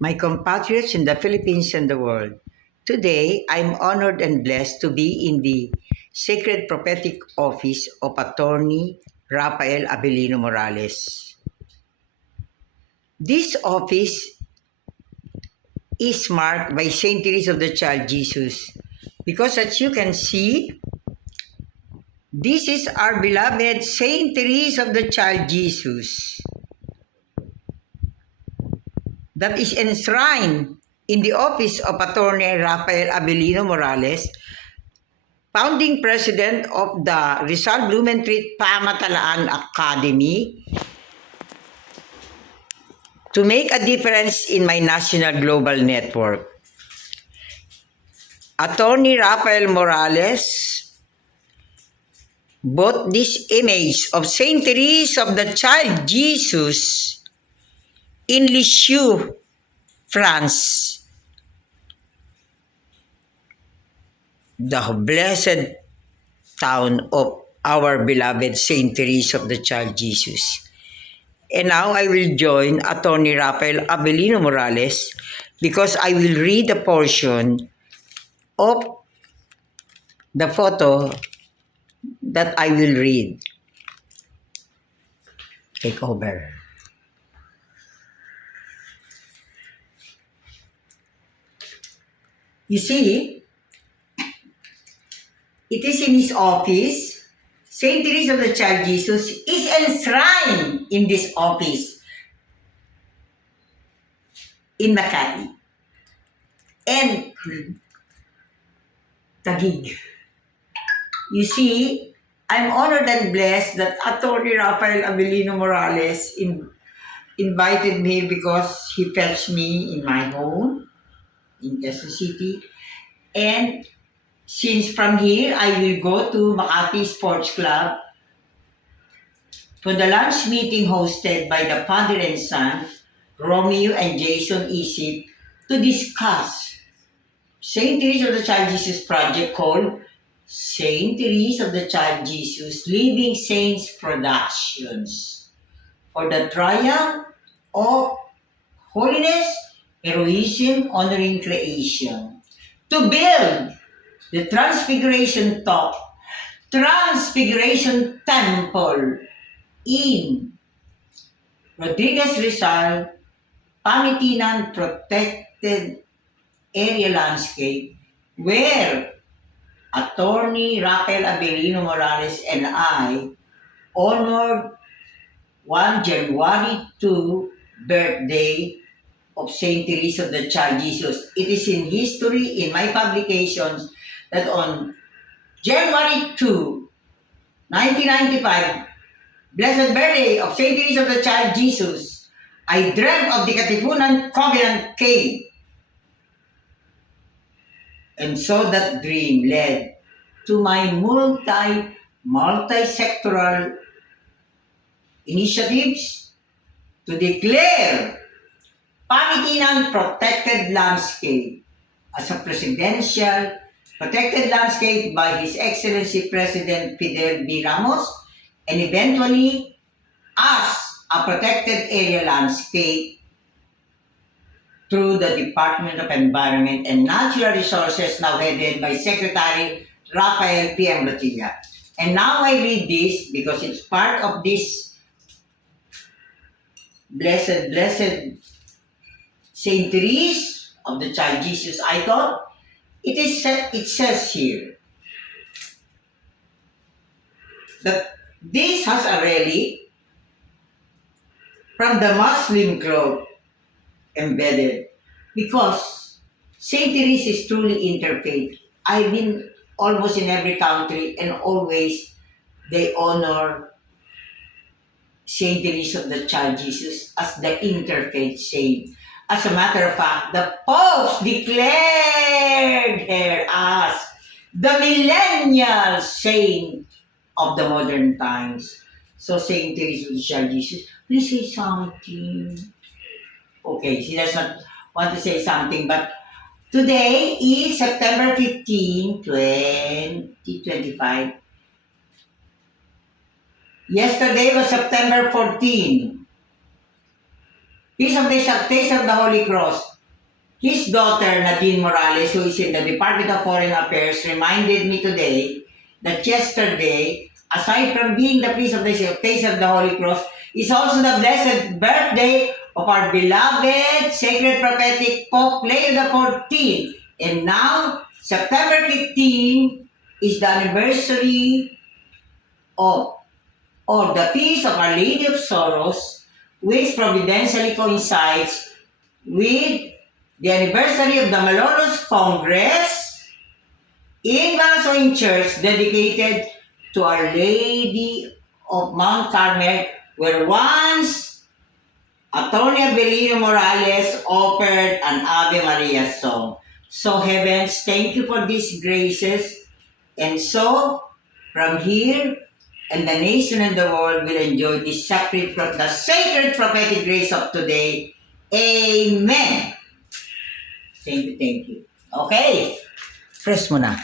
my compatriots in the Philippines and the world. Today, I'm honored and blessed to be in the sacred prophetic office of Attorney Rafael Abelino Morales. This office is marked by Saint Teresa of the Child Jesus because as you can see, this is our beloved Saint Teresa of the Child Jesus that is enshrined in the office of Attorney Rafael Abelino Morales, founding president of the Rizal Blumentritt Pamatalaan Academy, to make a difference in my national global network. Attorney Rafael Morales bought this image of Saint Teresa of the Child Jesus in Lisieux, France, the blessed town of our beloved Saint Teresa of the Child Jesus. And now I will join Attorney Rafael Abelino Morales because I will read a portion of the photo that I will read. Take over. You see, it is in his office. Saint Teresa of the Child Jesus is enshrined in this office in Makati and Taguig. You see, I'm honored and blessed that Attorney Rafael Abelino Morales invited me because he fetched me in my home in Quezon City. And since from here, I will go to Makati Sports Club for the lunch meeting hosted by the father and son, Romeo and Jason Isip, to discuss Saint Teresa of the Child Jesus project called Saint Teresa of the Child Jesus Living Saints Productions for the triumph of holiness, heroism, honoring creation, to build the Transfiguration Temple in Rodriguez Rizal, Pamitinan Protected Area Landscape, where Attorney Rafael Abelino Morales and I honored 1 January 2 birthday of Saint Teresa of the Child Jesus. It is in history in my publications that on January 2, 1995, blessed birthday of Saint Teresa of the Child Jesus, I dreamt of the Katipunan Covenant Cave. And so that dream led to my multi-sectoral initiatives to declare Pamitinan Protected Landscape as a presidential protected landscape by His Excellency President Fidel B. Ramos, and eventually as a protected area landscape through the Department of Environment and Natural Resources, now headed by Secretary Rafael P. M. Rotilla. And now I read this because it's part of this blessed Saint Teresa of the Child Jesus icon. It says here that this has a relic from the Muslim group embedded because Saint Teresa is truly interfaith. I've been almost in every country and always they honor Saint Teresa of the Child Jesus as the interfaith saint. As a matter of fact, the Pope declared her as the millennial saint of the modern times. So Saint Teresa of the Child Jesus, please say something. Okay, she does not want to say something, but today is September 15, 2025. Yesterday was September 14. Feast of the Holy Cross. his daughter, Nadine Morales, who is in the Department of Foreign Affairs, reminded me today that yesterday, aside from being the face of the Holy Cross, is also the blessed birthday of our beloved sacred prophetic Pope Leo XIV. And now, September 15 is the anniversary of or the feast of Our Lady of Sorrows, which providentially coincides with the anniversary of the Malolos Congress in Balasoin Church dedicated to Our Lady of Mount Carmel, where once Attorney Abelino Morales offered an Ave Maria song. So heavens, thank you for these graces. And so, from here, and the nation and the world will enjoy the sacred prophetic grace of today. Amen. Thank you, thank you. Okay. Press mo na.